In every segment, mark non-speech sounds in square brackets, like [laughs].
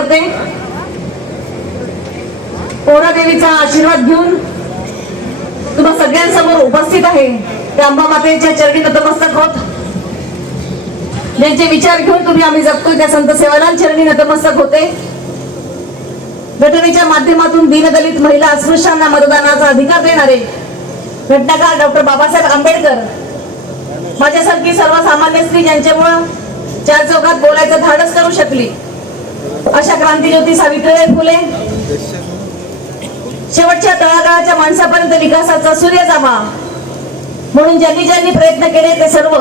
करते. पौरादेवीचा आशीर्वाद घेऊन तुम्हा सगळ्यांसमोर उपस्थित आहे. त्या अंबा मातेच्या चरणी नतमस्तक होत. ज्यांचे विचार घेऊन तुम्ही आम्ही जगतोय त्या संत सेवालाल चरणी नतमस्तक होते. घटनेच्या माध्यमातून दीनदलित महिला अस्पृश्यांना मतदानाचा अधिकार देणारे घटनाकार डॉक्टर बाबासाहेब आंबेडकर माझ्यासारखी सर्वसामान्य स्त्री ज्यांच्यामुळं चार चौकात बोलायचं धाडस करू शकली. अशा क्रांतीज्योती सावित्रीबाई फुले. शेवटच्या तळागाळाच्या माणसापर्यंत विकासाचा सूर्य जावा म्हणून ज्यांनी ज्यांनी प्रयत्न केले ते सर्व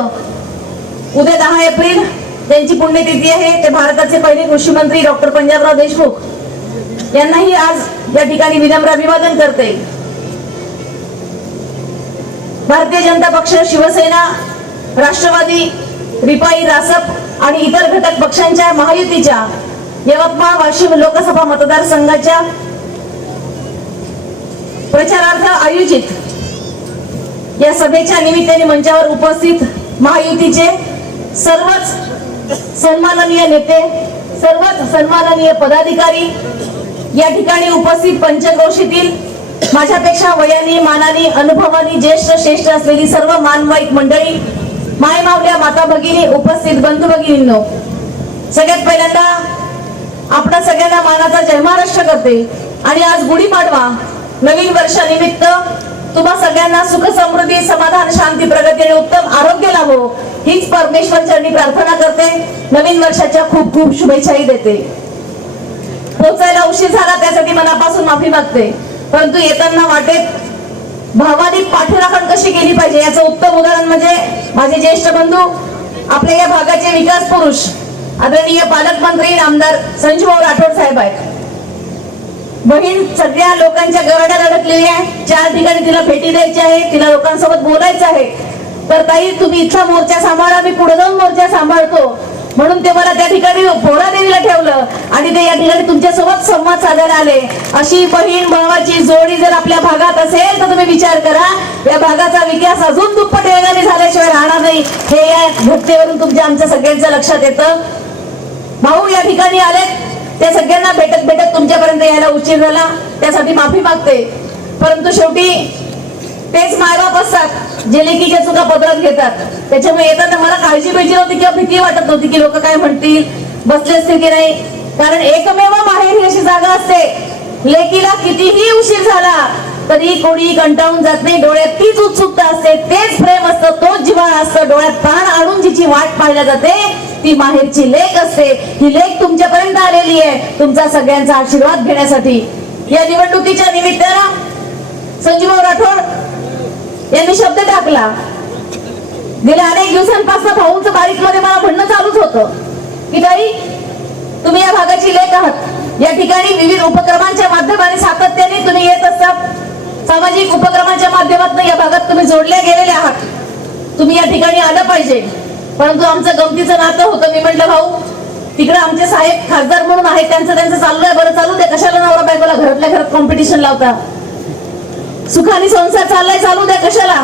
उद्या दहा एप्रिल त्यांची पुण्यतिथी आहे. ते भारताचे पहिले कृषी मंत्री डॉक्टर पंजाबराव देशमुख यांनाही आज या ठिकाणी विनम्र अभिवादन करते. भारतीय जनता पक्ष शिवसेना राष्ट्रवादी रिपाई रासप आणि इतर घटक पक्षांच्या महायुतीच्या यवतमाळ वाशिम लोकसभा मतदारसंघाच्या प्रचारार्थ आयोजित. या सभेच्या निमित्ताने मंचावर उपस्थित महायुतीचे सर्वच सन्माननीय नेते सर्वच सन्माननीय पदाधिकारी या ठिकाणी उपस्थित पंचक्रोशीतील माझ्यापेक्षा वयाने मानाने अनुभवानी ज्येष्ठ श्रेष्ठ असलेली सर्व मानवाईक मंडळी मायमावल्या माता भगिनी उपस्थित बंधू भगिनींनो सगळ्यात पहिल्यांदा आपणा सगळ्यांना मानाचा जय महाराष्ट्र करते. आणि आज गुढीपाडवा नवीन वर्षानिमित्त तुम्हा सगळ्यांना सुख समृद्धी समाधान शांती प्रगती आणि उत्तम आरोग्य लाभो हीच परमेश्वर चरणी प्रार्थना करते. नवीन वर्षाच्या खूप खूप शुभेच्छाही देते. पोचायला उशीर झाला त्यासाठी मनापासून माफी मागते. परंतु येताना वाटेत भावानी पाठराखण कशी केली पाहिजे याचं उत्तम उदाहरण म्हणजे माझे ज्येष्ठ बंधू आपल्या या भागाचे विकास पुरुष आदरणीय पालकमंत्री आमदार संजूभाऊ राठोड साहेब आहेत. बहीण सगळ्या लोकांच्या गरड्यात अडकलेली आहे. चार ठिकाणी तिला भेटी द्यायची आहे. तिला लोकांसोबत बोलायचं आहे. तर ताई तुम्ही इथला मोर्चा सांभाळा. मी पुढे जाऊन मोर्चा सांभाळतो. म्हणून ते मला त्या ठिकाणी भोरा देवीला ठेवलं. आणि ते या ठिकाणी तुमच्यासोबत संवाद साधायला आले. अशी बहीण भावाची जोडी जर आपल्या भागात असेल तर तुम्ही विचार करा. या भागाचा विकास अजून दुप्पट वेगाने झाल्याशिवाय राहणार नाही. हे या घटनेवरून तुमच्या आमच्या सगळ्यांच्या लक्षात येतं. भाऊ या ठिकाणी आलेत. त्या सगळ्यांना भेटत भेटत तुमच्यापर्यंत यायला उशीर झाला. त्यासाठी माफी मागते. परंतु शेवटी तेच मायबाप असतात. जे लेकीच्या चुका पदरात घेतात. त्याच्यामुळे येताना मला काळजी पाहिजे नव्हती किंवा भीती वाटत नव्हती की लोक काय म्हणतील बसले असतील की नाही. कारण एकमेव माहेर ही अशी जागा असते. लेकीला कितीही उशीर झाला तरी कोणी कंटाळून जात नाही. डोळ्यात तीच उत्सुकता असते. तेच प्रेम असतं. तोच जिव्हाळा असतं. डोळ्यात प्राण आणून जिची वाट पाहिल्या जाते. ती माहेरची लेख असते. ही लेख तुमच्यापर्यंत आलेली आहे. तुमचा सगळ्यांचा आशीर्वाद घेण्यासाठी. या निवडणुकीच्या निमित्तानं संजीवराव राठोड यांनी शब्द टाकला. गेल्या अनेक दिवसांपासून भाऊंचं बारीकमध्ये मला म्हणणं चालूच होतं. की ताई तुम्ही या भागाची लेख आहात. या ठिकाणी विविध उपक्रमांच्या माध्यमाने सातत्याने तुम्ही येत असतात. सामाजिक उपक्रमांच्या माध्यमातून या भागात तुम्ही जोडले गेलेले आहात. तुम्ही या ठिकाणी आलं पाहिजे. परंतु आमचं गमतीचं नातं होतं. मी म्हटलं भाऊ तिकडे आमचे साहेब खासदार म्हणून आहेत. त्यांचं त्यांचं चालू आहे बरं चालू दे. कशाला नवरा बायकोला घरातल्या घरात कॉम्पिटिशन लावता? सुखाने संसार चाललाय चालू द्या कशाला?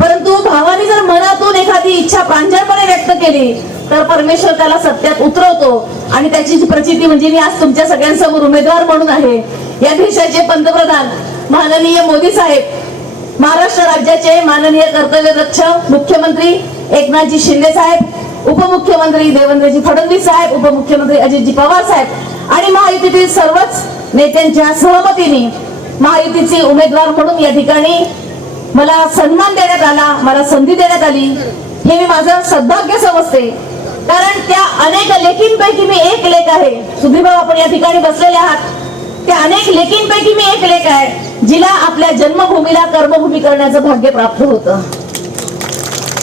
परंतु भावाने जर मनातून एखादी इच्छा प्रांजळपणे व्यक्त केली तर परमेश्वर त्याला सत्यात उतरवतो. आणि त्याची जी प्रचिती म्हणजे मी आज तुमच्या सगळ्यांसमोर उमेदवार म्हणून आहे या देशाचे पंतप्रधान माननीय मोदी साहेब महाराष्ट्र राज्याचे माननीय कर्तव्यदक्ष मुख्यमंत्री एकनाथजी शिंदे साहेब उपमुख्यमंत्री देवेंद्रजी फडणवीस साहेब उपमुख्यमंत्री अजितजी पवार साहेब आणि महायुतीतील सर्वच नेत्यांच्या सहमतीने महायुतीचे उमेदवार म्हणून या ठिकाणी मला सन्मान देण्यात आला मला संधी देण्यात आली. हे मी माझं सद्भाग्य समजते. कारण त्या अनेक लेखींपैकी मी एक लेख आहे. सुधीरभाऊ आपण या ठिकाणी बसलेले आहात. त्या अनेक लेखींपैकी मी एक लेख आहे. जिला आपल्या जन्मभूमीला कर्मभूमी करण्याचं भाग्य प्राप्त होतं.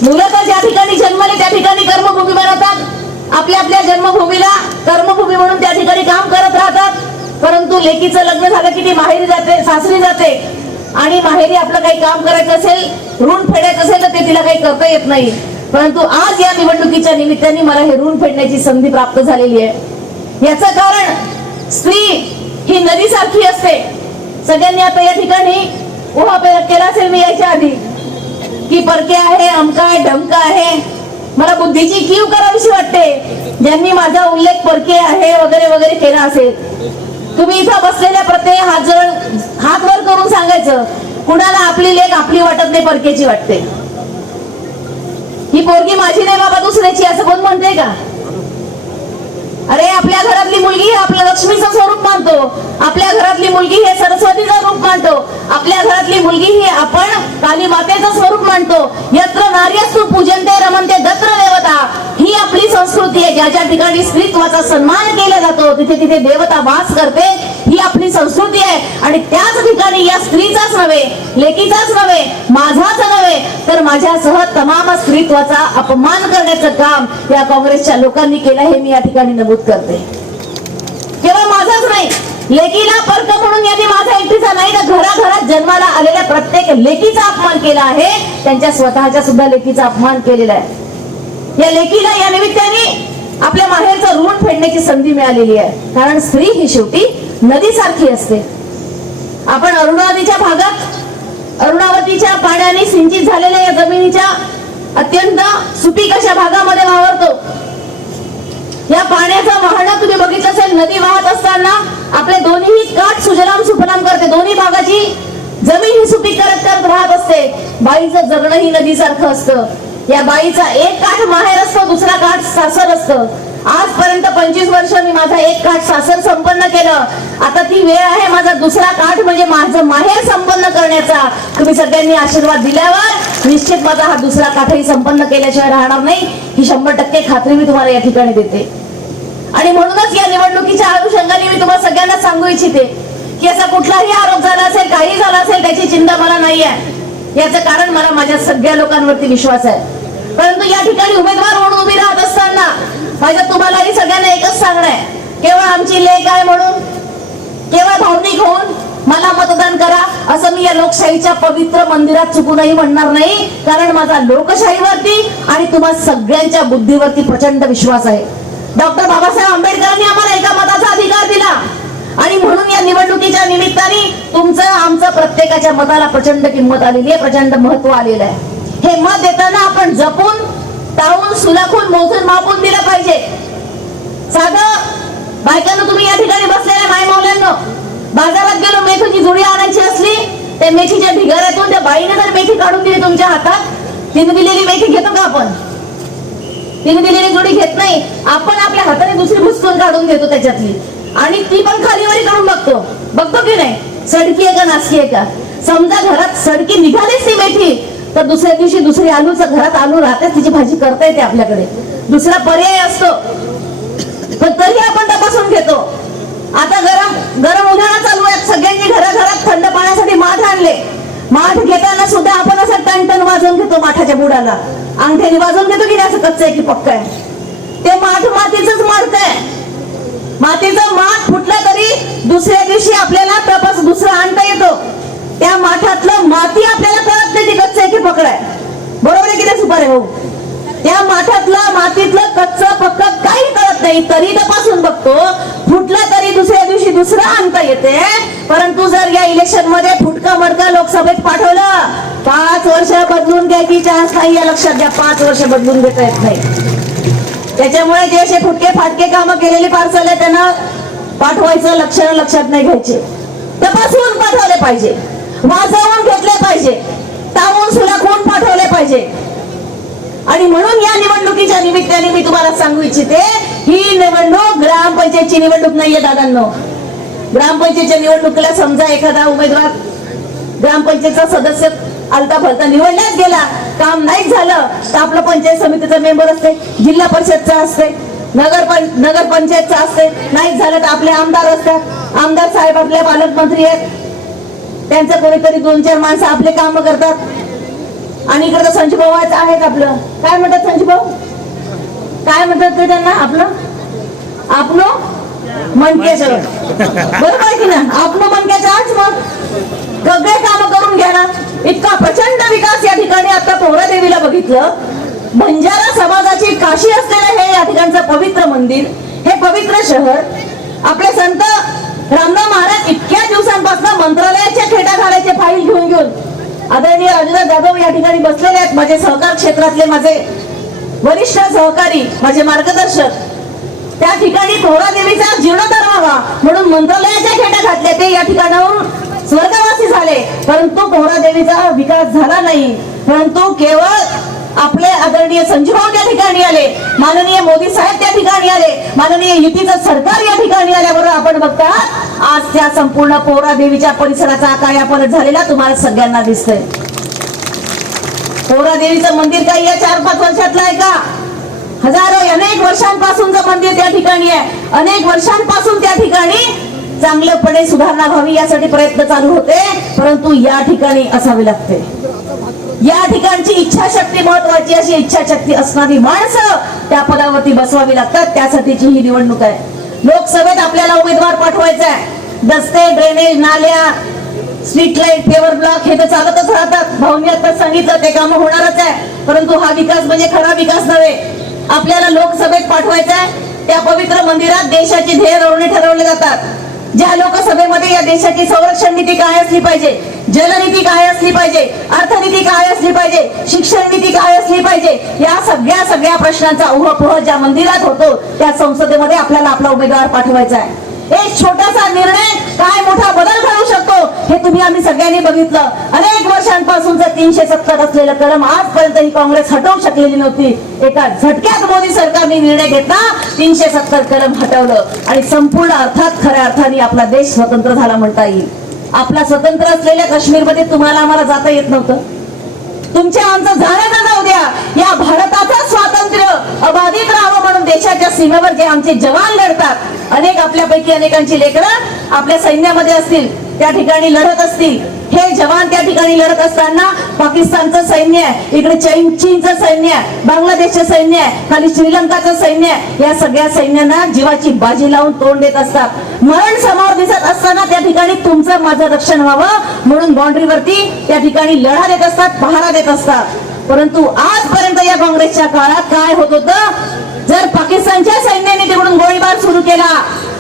मुलं तर ज्या ठिकाणी जन्मले त्या ठिकाणी कर्मभूमी बनवतात आपल्या आपल्या जन्मभूमीला कर्मभूमी म्हणून त्या ठिकाणी काम करत राहतात. परंतु लेकीचं लग्न झालं की ती माहेरी जाते सासरी जाते. आणि माहेरी आपलं काही काम करायचं असेल ऋण फेडायचं असेल तर ते तिला काही करता येत नाही. परंतु आज या निवडणुकीच्या निमित्ताने मला हे ऋण फेडण्याची संधी प्राप्त झालेली आहे. याचं कारण स्त्री ही नदीसारखी असते. सगळ्यांनी आता या ठिकाणी उभा केला असेल मी यायच्या आधी. की परके आहे अमका आहे ढमका आहे. मला बुद्धीची कीव करावीशी वाटते. ज्यांनी माझा उल्लेख परके आहे वगैरे वगैरे केला असेल. तुम्ही इथं बसलेल्या प्रत्येक हात जवळ हात वर करून सांगायचं. कुणाला आपली लेख आपली वाटत नाही परकेची वाटते. ही पोरगी माझी नाही बाबा दुसऱ्याची असं कोण म्हणते का? अरे आपल्या घरातली मुलगी आपल्या लक्ष्मीचं स्वरूप मानतो. आपल्या घरातली मुलगी हे सरस्वतीचं रूप मानतो. आपल्या घरातली मुलगी ही आपण काली मातेचं स्वरूप मानतो. यत्र नार्यस्तु पूजनते रमनते दत्र देवता. ही आपली संस्कृती आहे. ज्या ज्या ठिकाणी स्त्रीत्वाचा सन्मान केला जातो तिथे तिथे देवता वास करते. ही आपली संस्कृती आहे. आणि त्याच ठिकाणी या स्त्रीचाच नव्हे लेकीचाच नव्हे माझाच नव्हे तर माझ्यासह तमाम स्त्रीत्वाचा अपमान करण्याचं काम या काँग्रेसच्या लोकांनी केलं हे मी या ठिकाणी नमूद करते. केवळ माझाच नाही लेकीला पर्क म्हणून यांनी माझा एकटीचा नाही तर घराघरात जन्माला आलेल्या प्रत्येक लेकीचा अपमान केला आहे त्यांच्या स्वतःच्या सुद्धा लेकीचा अपमान केलेला आहे. या लेकीला या निमित्ताने आपल्या माहेरचं ऋण फेडण्याची संधी मिळालेली आहे. कारण स्त्री ही शेवटी नदीसारखी असते. आपण अरुणादीच्या भागात अरुणावतीच्या पाण्याने सिंचित झालेल्या या जमिनीच्या अत्यंत सुपीक अशा भागामध्ये वावरतो. या पाण्याचा वाहनं तुम्ही बघितलं असेल नदी वाहत असताना आपले दोन्ही काठ सुजलाम सुफलाम करते. दोन्ही भागाची जमीन ही सुपीक करत करत राहत असते. बाईचं जगणं ही नदीसारखं असतं. या बाईचा एक काठ माहेर असतो दुसरा काठ सासर असतं. आजपर्यंत पंचवीस वर्ष मी माझा एक काठ सासर संपन्न केलं. आता ती वेळ आहे माझा दुसरा काठ म्हणजे माझं माहेर संपन्न करण्याचा. तुम्ही सगळ्यांनी आशीर्वाद दिल्यावर निश्चित माझा हा दुसरा काठही संपन्न केल्याशिवाय राहणार नाही. ही शंभर टक्के खात्री मी तुम्हाला या ठिकाणी देते. आणि म्हणूनच या निवडणुकीच्या अनुषंगाने मी तुम्हाला सगळ्यांना सांगू इच्छिते की असा कुठलाही आरोप झाला असेल काही झाला असेल त्याची चिंता मला नाही आहे. याचं कारण मला माझ्या सगळ्या लोकांवरती विश्वास आहे. परंतु या ठिकाणी उमेदवार म्हणून उभी राहत असताना माझ्या तुम्हालाही सगळ्यांना एकच सांगणं आहे. केवळ आमची लेख आहे म्हणून? केवळ भावनिक होऊन? मला मतदान करा. असं मी या लोकशाहीच्या पवित्र मंदिरात चुकूनही म्हणणार नाही. कारण माझा लोकशाहीवरती आणि तुम्हा सगळ्यांच्या बुद्धीवरती प्रचंड विश्वास आहे. डॉक्टर बाबासाहेब आंबेडकरांनी आम्हाला एका मताचा अधिकार दिला. आणि म्हणून या निवडणुकीच्या निमित्ताने तुमचं आमचं प्रत्येकाच्या मताला प्रचंड किंमत आलेली आहे प्रचंड महत्त्व आलेलं आहे. हे मत देताना आपण जपून टाळून सुलाखून मोजून मापून दिलं पाहिजे. साधं बायकांना तुम्ही या ठिकाणी बसलेल्या माय मावल्यांना बाजारात गेलो मेथीची जुडी आणायची असली त्या मेथीच्या ढिगाऱ्यातून त्या बाईने जर मेथी काढून दिली तुमच्या हातात तिने दिलेली मेथी घेतो का आपण? तिने दिलेली जोडी घेत नाही. आपण आपल्या हाताने दुसरी भुसकून काढून घेतो त्याच्यातली. आणि ती पण खालीवरी काढून बघतो. बघतो की नाही? सडकी आहे का नासकी आहे का? समजा घरात सडकी निघालीच ती मेथी. तर दुसऱ्या दिवशी दुसरी आलूच घरात आलू राहते तिची भाजी करता येते आपल्याकडे. दुसरा पर्याय असतो. पण तरी आपण तपासून घेतो. आता गरम गरम उन्हाळा चालू आहे. सगळ्यांनी घराघरात थंड पाण्यासाठी माठ आणले. माठ घेताना सुद्धा आपण असं टन टन वाजवून घेतो माठाच्या बुडाला. अंगठ्याने वाजवून घेतो की असं कच्चं आहे की पक्क आहे? ते माठ मातीच मारत आहे. मातीचा माठ फुटला तरी दुसऱ्या दिवशी आपल्याला तपास दुसरा आणता येतो. त्या माठातलं माती आपल्याला कळत नाही ती कच्च आहे की पकड आहे. बरोबर आहे की नाही सुपारे भाऊ? त्या माठातलं मातीतलं कच्च पक्क काही कळत नाही तरी तपासून बघतो. फुटला तरी दुसऱ्या दिवशी दुसरा आणता येते. परंतु जर या इलेक्शनमध्ये फुटका मडका लोकसभेत पाठवलं पाच वर्ष बदलून घ्यायची चान्स नाही या लक्षात घ्या पाच वर्ष बदलून घेता येत नाही. त्याच्यामुळे जे असे फुटके फाटके कामं केलेली पार्सल आहे त्यांना पाठवायचं लक्ष लक्षात नाही घ्यायचे. तपासून पाठवले पाहिजे. वाचवून घेतले पाहिजे. तावून सुला खून पाठवले पाहिजे. आणि म्हणून या निवडणुकीच्या निमित्ताने मी तुम्हाला सांगू इच्छिते ही निवडणूक ग्रामपंचायतची निवडणूक नाहीये दादांनो. ग्रामपंचायतच्या निवडणुकीला समजा एखादा उमेदवार ग्रामपंचायतचा सदस्य आलता फलता निवडण्यात गेला काम नाही झालं तर आपलं पंचायत समितीचा मेंबर असते जिल्हा परिषदचा असते नगर पं नगर पंचायतचा असते नाही झालं तर आपले आमदार असतात. आमदार साहेब आपले पालकमंत्री आहेत. त्यांचं कोणीतरी दोन चार माणसं आपले काम करतात. आणि इकडं संजू भाऊ आहेत आपलं. काय म्हणतात संजू भाऊ? काय म्हणतात ते त्यांना आपलं? आपलं मनकेचं. बरोबर आहे की ना आपलं मनकेचं आज मग सगळे काम करून घ्या ना इतका प्रचंड विकास या ठिकाणी आता पोहरा देवीला बघितलं. बंजारा समाजाची काशी असलेलं हे या ठिकाणचं पवित्र मंदिर हे पवित्र शहर. आपले संत रामदा महाराज इतक्या दिवसांपासून मंत्रालयाच्या खेटा घालायचे फाईल घेऊन घेऊन आदरणीय राजूदास जाधव या ठिकाणी बसलेले आहेत माझे सहकार क्षेत्रातले माझे वरिष्ठ सहकारी माझे मार्गदर्शक. त्या ठिकाणी पोहरा देवीचा जीर्णोद्धार व्हावा म्हणून मंत्रालयाच्या खेटा घातल्या. ते या ठिकाणाहून स्वर्गवासी झाले. परंतु पोहरा देवीचा विकास झाला नाही. परंतु केवळ आपले आदरणीय संजीवभाऊ त्या ठिकाणी आले. माननीय मोदी साहेब त्या ठिकाणी आले. माननीय युतीचं सरकार या ठिकाणी आल्याबरोबर आपण बघता आज त्या संपूर्ण पोहरा देवीच्या परिसराचा कायापलट झालेला तुम्हाला सगळ्यांना दिसतंय. पोहरा देवीचं मंदिर काही या चार पाच वर्षातलं आहे का? हजारो अनेक वर्षांपासूनचं मंदिर त्या ठिकाणी आहे. अनेक वर्षांपासून त्या ठिकाणी चांगलंपणे सुधारणा व्हावी यासाठी प्रयत्न चालू होते परंतु या ठिकाणी असावे लागते. या ठिकाणची इच्छाशक्ती महत्वाची अशी इच्छाशक्ती असणारी माणसं त्या पदावरती बसवावी लागतात. त्यासाठीची ही निवडणूक आहे. लोकसभेत आपल्याला उमेदवार पाठवायचा आहे रस्ते ड्रेनेज नाल्या स्ट्रीट लाइट पेवर ब्लॉक हे तर चालतच राहतात. भाऊनी आता सांगितलं ते काम होणारच आहे. परंतु हा विकास म्हणजे खरा विकास नव्हे. आपल्याला लोकसभेत पाठवायचा आहे त्या पवित्र मंदिरात देशाची ध्येय धोरणे ठरवले जातात. ज्या लोकसभेमध्ये या देशाची संरक्षण नीती काय असली पाहिजे जलनीती काय असली पाहिजे? अर्थनीती काय असली पाहिजे? शिक्षण नीती काय असली पाहिजे? या सगळ्या सगळ्या प्रश्नांचा उहापोह ज्या मंदिरात होतो त्या संसदेमध्ये आपल्याला आपला उमेदवार पाठवायचा आहे. एक छोटासा निर्णय काय मोठा बदल घडवू शकतो हे तुम्ही आम्ही सगळ्यांनी बघितलं. अनेक वर्षांपासूनच तीनशे सत्तर असलेलं कलम आजपर्यंत ही काँग्रेस हटवू शकलेली नव्हती. एका झटक्यात मोदी सरकारने निर्णय घेतला तीनशे सत्तर कलम हटवलं. आणि संपूर्ण अर्थात खऱ्या अर्थाने आपला देश स्वतंत्र झाला म्हणता येईल. आपला स्वतंत्र असलेल्या काश्मीरमध्ये तुम्हाला आम्हाला जाता येत नव्हतं. तुमच्या आमचं झालं जाऊ द्या. या भारताचं स्वातंत्र्य अबाधित राहावं म्हणून देशाच्या सीमेवर जे आमचे जवान लढतात अनेक आपल्यापैकी अनेकांची लेकरं आपल्या सैन्यामध्ये असतील त्या ठिकाणी लढत असतील. हे जवान त्या ठिकाणी लढत असताना पाकिस्तानचं सैन्य आहे. इकडे चीन चीनचं सैन्य आहे. बांगलादेशचं सैन्य आहे. खाली श्रीलंकाचं सैन्य आहे. या सगळ्या सैन्यांना जीवाची बाजी लावून तोंड देत असतात. मरण समोर दिसत असताना त्या ठिकाणी तुमचं माझं रक्षण व्हावं म्हणून बाउंड्रीवरती त्या ठिकाणी लढा देत असतात पहारा देत असतात. परंतु आजपर्यंत या काँग्रेसच्या काळात काय होत होतं? जर पाकिस्तानच्या सैन्याने तिकडून गोळीबार सुरू केला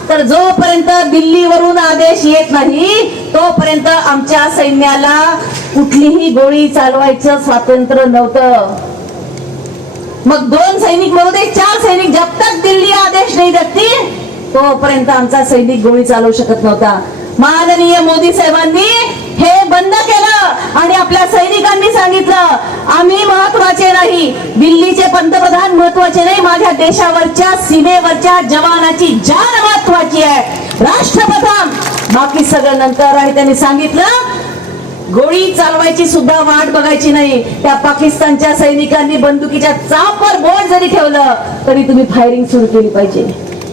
तर जोपर्यंत दिल्लीवरून आदेश येत नाही तोपर्यंत आमच्या सैन्याला कुठलीही गोळी चालवायचं स्वातंत्र्य नव्हतं. मग दोन सैनिक बहुते चार सैनिक जब तक दिल्ली आदेश नाही देतील तोपर्यंत आमचा सैनिक गोळी चालवू शकत नव्हता. माननीय मोदी साहेबांनी हे बंद केलं आणि आपल्या सैनिकांनी सांगितलं आम्ही महत्त्वाचे नाही. दिल्लीचे पंतप्रधान महत्त्वाचे नाही. माझ्या देशावरच्या सीमेवरच्या जवानाची जान महत्वाची आहे. राष्ट्रप्रथम बाकी सगळं नंतर. आणि त्यांनी सांगितलं गोळी चालवायची सुद्धा वाट बघायची नाही. त्या पाकिस्तानच्या सैनिकांनी बंदुकीच्या चापवर बोट जरी ठेवलं तरी तुम्ही फायरिंग सुरू केली पाहिजे.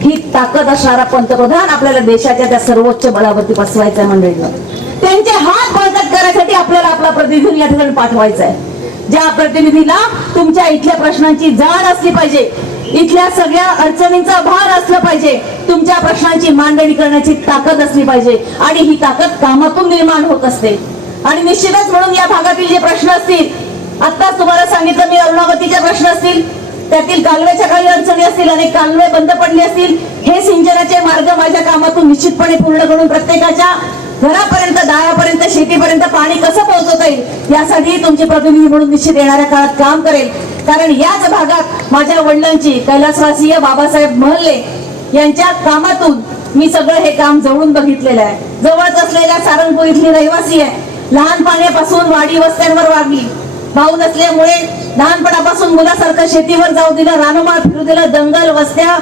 ही ताकद असणारा पंतप्रधान आपल्याला देशाच्या त्या सर्वोच्च बळावरती बसवायचा आहे त्यांचे हात बळकट करण्यासाठी आपल्याला आपला प्रतिनिधी या ठिकाणी पाठवायचा आहे ज्या प्रतिनिधीला तुमच्या इथल्या प्रश्नांची जाण असली पाहिजे इथल्या सगळ्या अडचणींचा भार असलं पाहिजे तुमच्या प्रश्नांची मांडणी करण्याची ताकद असली पाहिजे आणि ही ताकद कामातून निर्माण होत असते. आणि निश्चितच म्हणून या भागातील जे प्रश्न असतील आत्ताच तुम्हाला सांगितलं मी अरुणावतीचे प्रश्न असतील त्यातील कालव्याच्या काही अडचणी असतील अनेक कालवे बंद पडले असतील हे सिंचनाचे मार्ग माझ्या कामातून निश्चितपणे पूर्ण करून प्रत्येकाच्या घरापर्यंत दारापर्यंत शेतीपर्यंत पाणी कसं पोहोचवता येईल? यासाठी तुमचे प्रतिनिधी म्हणून निश्चित येणाऱ्या काळात काम करेल. कारण याच भागात माझ्या वडिलांची कैलासवासीय बाबासाहेब महल्ले यांच्या कामातून मी सगळं हे काम जवळून बघितलेलं आहे. जवळच असलेल्या सारंगपूर इथली रहिवासी आहे. लहानपणापासून वाडी वस्त्यांवर वागली. भाऊ नसल्यामुळे लहानपणापासून मुलासारखं शेतीवर जाऊ दिलं रानोमाळ फिरू दिलं जंगल वस्त्या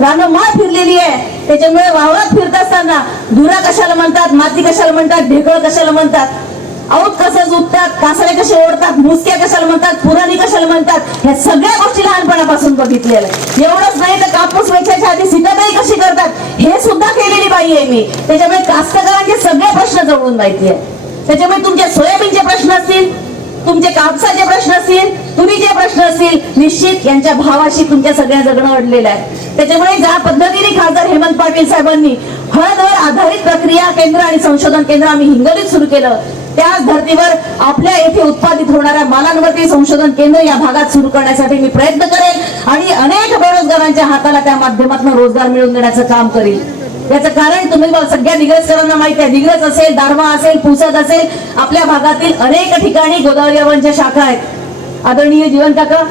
रानं रानोमाळ फिरलेली आहे. त्याच्यामुळे वावरात फिरत असताना धुरा कशाला म्हणतात माती कशाला म्हणतात ढेकळ कशाला म्हणतात? औत कसं जुटतात कासळे कसे ओढतात मुसक्या कशाला म्हणतात पुराणी कशाला म्हणतात? ह्या सगळ्या गोष्टी लहानपणापासून बघितलेल्या एवढंच नाही तर कापूस वेचायच्या आधी सीताबाई कशी करतात? हे सुद्धा केलेली बाई आहे मी. त्याच्यामुळे कास्तकारांचे सगळे प्रश्न जवळून माहिती आहे. त्याच्यामुळे तुमचे सोयाबीनचे प्रश्न असतील तुमचे कापसाचे प्रश्न असतील तुम्ही जे प्रश्न असतील निश्चित यांच्या भावाशी तुमच्या सगळ्या जगणं अडलेलं आहे. त्याच्यामुळे ज्या पद्धतीने खासदार हेमंत पाटील साहेबांनी हळदवर आधारित प्रक्रिया केंद्र आणि संशोधन केंद्र आम्ही हिंगोलीत सुरू केलं त्याच धर्तीवर आपल्या येथे उत्पादित होणाऱ्या मालांवरती संशोधन केंद्र या भागात सुरू करण्यासाठी मी प्रयत्न करेन आणि अनेक बेरोजगारांच्या हाताला त्या माध्यमातून रोजगार मिळवून देण्याचं काम करेल याचं कारण तुम्ही सगळ्या दिग्रजकरांना माहिती आहे. दिग्रज असेल दारवा असेल पुसद असेल आपल्या भागातील अनेक ठिकाणी गोदावरी अवनच्या शाखा आहेत. आदरणीय जीवन काका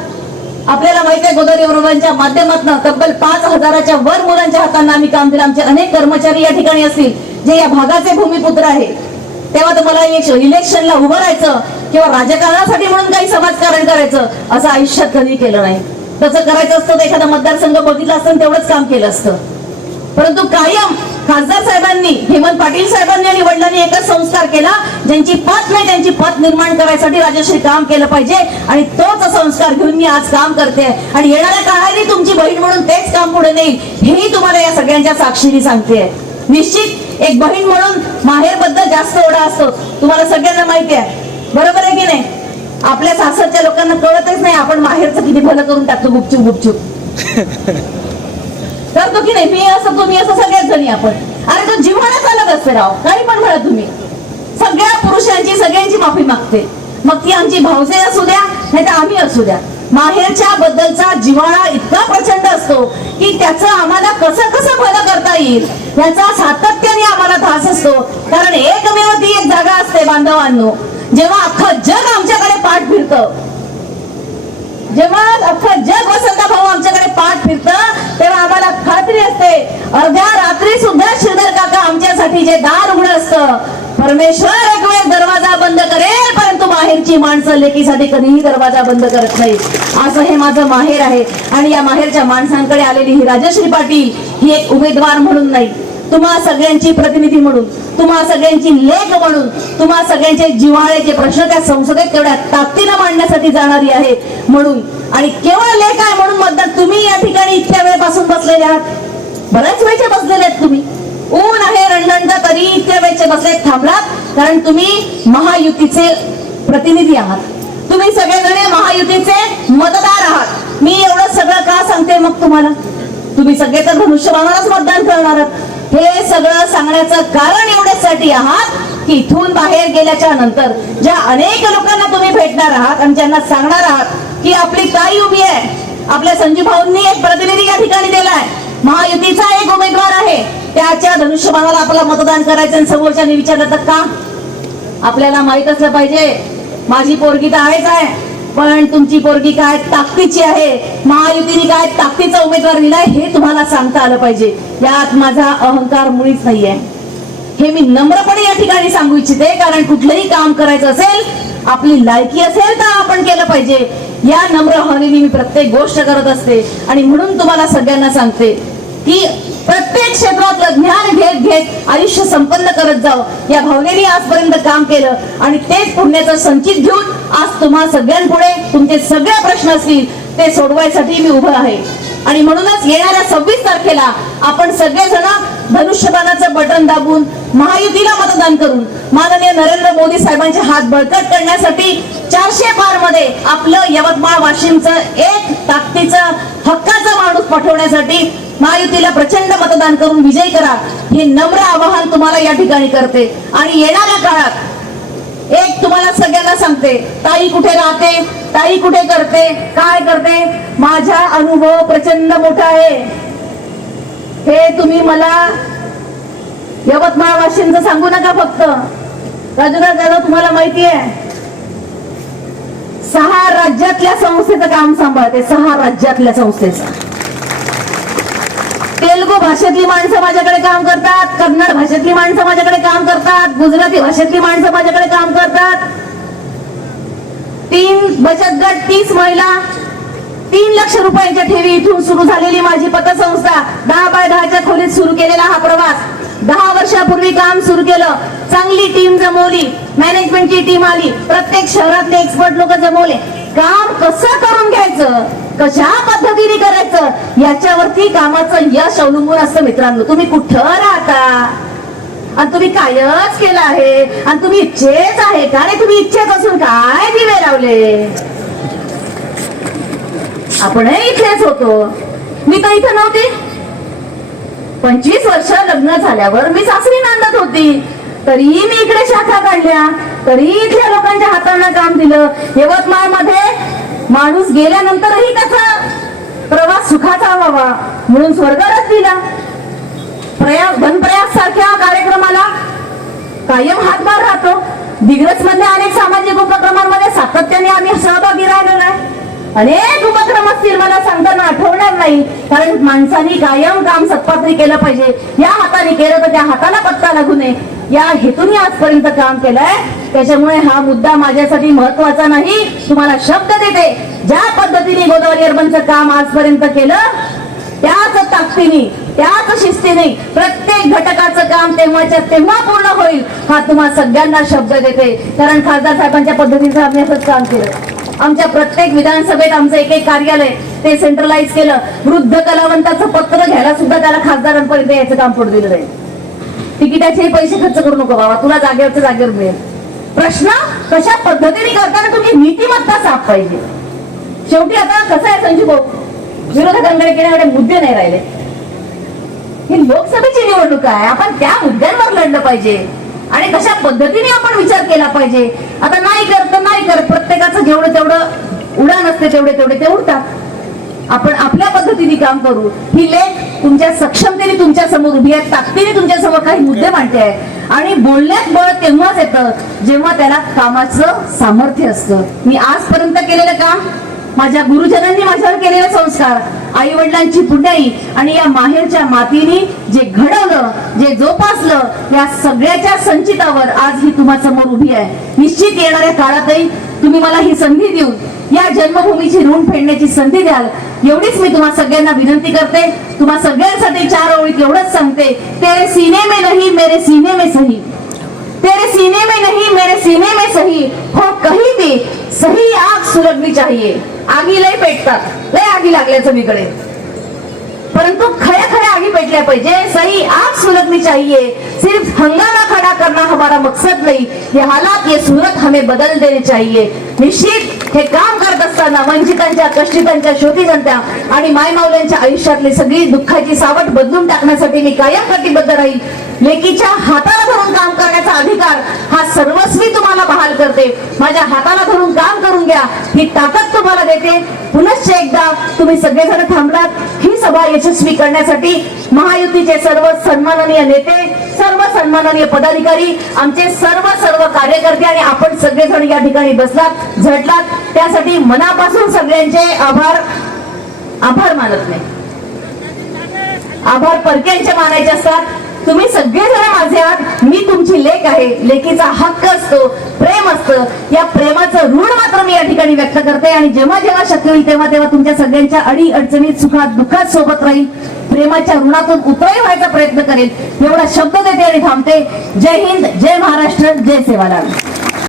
आपल्याला माहिती आहे गोदावरी अवरांच्या माध्यमातून तब्बल पाच हजाराच्या वर मुलांच्या हातांना आम्ही काम दिलं. आमचे अनेक कर्मचारी या ठिकाणी असतील जे या भागाचे भूमिपुत्र आहे तेव्हा तुम्हाला इलेक्शनला उभं राहायचं किंवा राजकारणासाठी म्हणून काही समाजकारण करायचं असं आयुष्यात कधी केलं नाही. तसं करायचं असतं तर एखादा मतदारसंघ बघितला असतं तेवढंच काम केलं असतं. परंतु कायम खासदार साहेबांनी हेमंत पाटील साहेबांनी आणि वडिलांनी एकच संस्कार केला ज्यांची पत नाही त्यांची पत निर्माण करायसाठी राजश्री काम केलं पाहिजे आणि तोच संस्कार घेऊन मी आज काम करते. आणि येणाऱ्या काळाने तुमची बहीण म्हणून तेच काम पुढे नेईल हेही तुम्हाला या सगळ्यांच्या साक्षीने सांगते निश्चित एक बहीण म्हणून माहेरबद्दल जास्त ओढा असतो तुम्हाला सगळ्यांना माहिती आहे. बरोबर आहे की नाही? आपल्या सासरच्या लोकांना कळतच नाही आपण माहेरचं किती भलं करून टाकतो गुपचूप गुपचूप. [laughs] करतो की नाही? मी असं तुम्ही असं सगळ्याच जणी आपण. अरे तो जीवनच चालत असते राव. काही पण म्हणा तुम्ही. सगळ्या पुरुषांची सगळ्यांची माफी मागते. मग ती आमची भावसे असू द्या नाही तर आम्ही असू द्या. माहेरच्या बद्दलचा जिव्हाळा इतका प्रचंड असतो की त्याचं आम्हाला कसं कसं भलं करता येईल? याचा सातत्याने आम्हाला धास असतो. कारण एकमेव ती एक जागा असते बांधवांनो. जेव्हा अख्खं जग आमच्याकडे पाठ फिरतं जेव्हा अख्खं जग वसंत भाऊ आमच्याकडे पाठ फिरत तेव्हा आम्हाला खात्री असते. अर्ध्या रात्री सुद्धा श्रीधर काका आमच्यासाठी जे दार उघड असतं परमेश्वर एक वेळ दरवाजा बंद करेल परंतु माहेरची माणसं लेकीसाठी कधीही दरवाजा बंद करत नाही असं हे माझं माहेर आहे. आणि या माहेरच्या माणसांकडे आलेली ही राजश्री पाटील ही एक उमेदवार म्हणून नाही. तुम्हा सगळ्यांची प्रतिनिधी म्हणून तुम्हा सगळ्यांची लेख म्हणून तुम्हा सगळ्यांचे जिव्हाळ्याचे प्रश्न त्या संसदेत तेवढ्या ताकदीनं मांडण्यासाठी जाणारी आहे म्हणून. आणि केवळ लेख आहे म्हणून मतदार तुम्ही या ठिकाणी इतक्या वेळपासून बसलेले आहात. बऱ्याच वेळचे बसलेले आहेत तुम्ही. ऊन आहे रणदंड तरी इतक्या वेळचे बसले थांबलात. कारण तुम्ही महायुतीचे प्रतिनिधी आहात. तुम्ही सगळेजण महायुतीचे मतदार आहात. मी एवढं सगळं का सांगते मग तुम्हाला? तुम्ही सगळे तर मनुष्यबाणालाच मतदान करणार आहात. हे सगळं सांगण्याचं कारण एवढ्यासाठी आहात की इथून बाहेर गेल्याच्यानंतर ज्या अनेक लोकांना तुम्ही भेटणार आहात आणि ज्यांना सांगणार आहात की आपली काय उभी आहे आपल्या संजीव भाऊंनी एक प्रतिनिधी या ठिकाणी दिलाय. महायुतीचा एक उमेदवार आहे. त्याच्या धनुष्यबाणाला आपल्याला मतदान करायचं आणि समोरच्याने विचारलं तर का? आपल्याला माहीत असलं पाहिजे. माझी पोरगी तर आहेच आहे. पण तुमची पोरगी काय ताकदीची आहे? महायुतीने काय ताकदीचा उमेदवार दिलाय हे तुम्हाला सांगता आलं पाहिजे. यात माझा अहंकार मुळीच नाहीये. हे मी नम्रपणे या ठिकाणी सांगू इच्छिते कारण कुठलंही काम करायचं असेल आपली लायकी असेल तर आपण केलं पाहिजे. या नम्र भावनेने मी प्रत्येक गोष्ट करत असते आणि म्हणून तुम्हाला सगळ्यांना सांगते की प्रत्येक क्षेत्रातलं ज्ञान घेत घेत आयुष्य संपन्न करत जावं. या भावनेने आजपर्यंत काम केलं. आणि तेच पुण्याचं संचित घेऊन आज तुम्हा सगळ्यांपुढे तुमचे सगळे प्रश्न असतील ते सोडवायसाठी मी उभं आहे. आणि म्हणूनच येणाऱ्या सव्वीस तारखेला आपण सगळेजण धनुष्यबाणाचं बटन दाबून महायुतीला मतदान करून माननीय नरेंद्र मोदी साहेबांचे हात बळकट करण्यासाठी चारशे पारमध्ये आपलं यवतमाळ वाशिमचं एक ताकदीचं हक्काचा माणूस पाठवण्यासाठी महायुतीला प्रचंड मतदान करून विजयी करा हे नम्र आवाहन तुम्हाला या ठिकाणी करते. आणि येणाऱ्या काळात एक तुम्हाला सगळ्यांना सांगते ताई कुठे राहते ताई कुठे करते काय करते? माझा अनुभव प्रचंड मोठा आहे. हे तुम्ही मला यवतमाळ वाशिमचं सांगू नका फक्त. राजूदास दादा तुम्हाला माहिती आहे सहा राज्यातल्या संस्थेचं काम सांभाळते सहा राज्यातल्या संस्थेचं. तेलुगू भाषेतली माणसं माझ्याकडे काम करतात कन्नड भाषेतली माणसं माझ्याकडे काम करतात गुजराती भाषेतली माणसं माझ्याकडे काम करतात. तीन बचत गट तीस महिला तीन लक्ष रुपयांच्या ठेवी इथून सुरू झालेली माझी पतसंस्था. दहा बाय दहाच्या खोलीत सुरू केलेला हा प्रवास. दहा वर्षापूर्वी काम सुरू केलं. चांगली टीम जमवली. मॅनेजमेंटची टीम आली. प्रत्येक शहरातले एक्सपर्ट लोक जमवले. काम कसं करून घ्यायचं? कशा पद्धतीने करायचं? याच्यावरती कामाचं यश अवलंबून असतं मित्रांनो. तुम्ही कुठं राहता? आणि तुम्ही कायच केलं आहे? आणि तुम्ही इच्छेच आहे का? नाही तुम्ही इच्छेच असून काय दिवे लावले? आपणही इथलेच होतो. मी तर इथं नव्हते. पंचवीस वर्ष लग्न झाल्यावर मी सासरी नांदत होती. तरीही मी इकडे शाखा काढल्या. तरी इथल्या लोकांच्या हातांना काम दिलं. यवतमाळमध्ये माणूस गेल्यानंतरही त्याचा प्रवास सुखाचा व्हावा म्हणून स्वर्गरच दिला. प्रयाग धनप्रयाग सारख्या कार्यक्रमाला कायम हातभार राहतो. दिग्रज मधल्या अनेक सामाजिक उपक्रमांमध्ये सातत्याने आम्ही सहभागी राहिलेलो आहे. अनेक उपक्रम असतील मला सांगताना आठवणार नाही. कारण माणसाने कायम काम सत्पात्री केलं पाहिजे. या हाताने केलं तर त्या हाताला पत्ता लागू नये. या हेतूने आजपर्यंत काम केलंय. त्याच्यामुळे हा मुद्दा माझ्यासाठी महत्त्वाचा नाही. तुम्हाला शब्द देते. ज्या पद्धतीने गोदावरी अर्बनचं काम आजपर्यंत केलं त्याच ताकदीने त्याच शिस्तीने प्रत्येक घटकाचं काम तेव्हाच्या तेव्हा पूर्ण होईल हा तुम्हा सगळ्यांना शब्द देते. कारण खासदार साहेबांच्या पद्धतीचं आम्ही असंच काम केलं. आमच्या प्रत्येक विधानसभेत आमचं एक एक कार्यालय ते सेंट्रलाइज केलं. वृद्ध कलावंताचं पत्र घ्यायला सुद्धा त्याला खासदारांपर्यंत यायचं काम पुढे दिलं जाईल तिकिटाचे पैसे खर्च करू नको बाबा. तुला जागेवरच्या जागेवर मिळेल. प्रश्न कशा पद्धतीने करताना तुम्ही नीतिमत्ता साफ पाहिजे? शेवटी आता कसं आहे संजीव भाऊ? विरोधकांकडे गेल्याकडे मुद्दे नाही राहिले. ही लोकसभेची निवडणूक आहे आपण त्या मुद्द्यांवर लढलं पाहिजे. आणि कशा पद्धतीने आपण विचार केला पाहिजे? आता नाही करत नाही करत प्रत्येकाचं जेवढं तेवढं उडान असते तेवढे तेवढे ते उडतात. आपण आपल्या पद्धतीने काम करू. ही लेख तुमच्या सक्षमतेने तुमच्यासमोर उभी आहे ताकदीने तुमच्यासमोर काही मुद्दे मांडते आहे. आणि बोलण्यात बळ तेव्हाच येतं जेव्हा त्याला कामाचं सामर्थ्य असतं. मी आजपर्यंत केलेलं काम माझ्या गुरुजनांनी माझ्यावर केलेले संस्कार आई वडिलांची पुण्याई आणि या माहेरच्या मातीने जे घडवलं जे जोपासलं या सगळ्याच्या संचितावर आज ही तुम्हा समोर उभी आहे. निश्चित येणाऱ्या काळातही तुम्ही मला ही संधी देऊन या जन्मभूमीची ऋण फेडण्याची संधी द्याल. एवढीच मी तुम्हा सगळ्यांना विनंती करते. तुम्हा सगळ्यांसाठी चार ओळीत एवढंच सांगते. तेरे सीने में नहीं मेरे सीने में सही. तेरे सीने में नहीं मेरे सीने में सही. हो कही भी सही आग सुलगली चाहिए. आगी लय पेटतात. लय आगी लागल्या सगळीकडे परंतु खरे खरे आगी पेटल्या पाहिजे. सही आग सुलगनी चाहिए सिर्फ हंगामा खड़ा करना हमारा मकसद नहीं. ये हालात ये सूरत हमें बदल देने चाहिए निश्चित हे काम करत असताना वंचितांच्या कष्टितांच्या शोधितांच्या आणि मायमावल्यांच्या आयुष्यातली सगळी दुःखाची सावट बदलून टाकण्यासाठी मी कायम कटिबद्ध राहील. लेकीच्या हाताला धरून काम करण्याचा अधिकार हा सर्वस्वी तुम्हाला बहाल करते. माझ्या हाताला धरून काम करून ही ताकद तुम्हाला देते. पुनश्च एकदा तुम्ही सगळेजण थांबलात. ही सभा यशस्वी करण्यासाठी महायुतीचे सर्व सन्माननीय नेते सर्व सन्माननीय पदाधिकारी आमचे सर्व सर्व कार्यकर्ते आणि आपण सगळेजण या ठिकाणी बसलात झटलात. त्यासाठी मनापासून सगळ्यांचे आभार. आभार मानत नाही. आभार परक्यांचे मानायचे असतात. तुम्ही सगळेजण माझे आहात मी तुमची लेख आहे लेखीचा हक्क असतो प्रेम असतं. या प्रेमाचं ऋण मात्र मी या ठिकाणी व्यक्त करते आणि जेव्हा जेव्हा शक्य होईल तेव्हा तेव्हा तुमच्या सगळ्यांच्या अडी अडचणीत सुखात दुःखात सोबत राहील. प्रेमाच्या ऋणातून उतरही व्हायचा प्रयत्न करेल. एवढा शब्द देते आणि थांबते. जय हिंद जय महाराष्ट्र जय सेवालाल.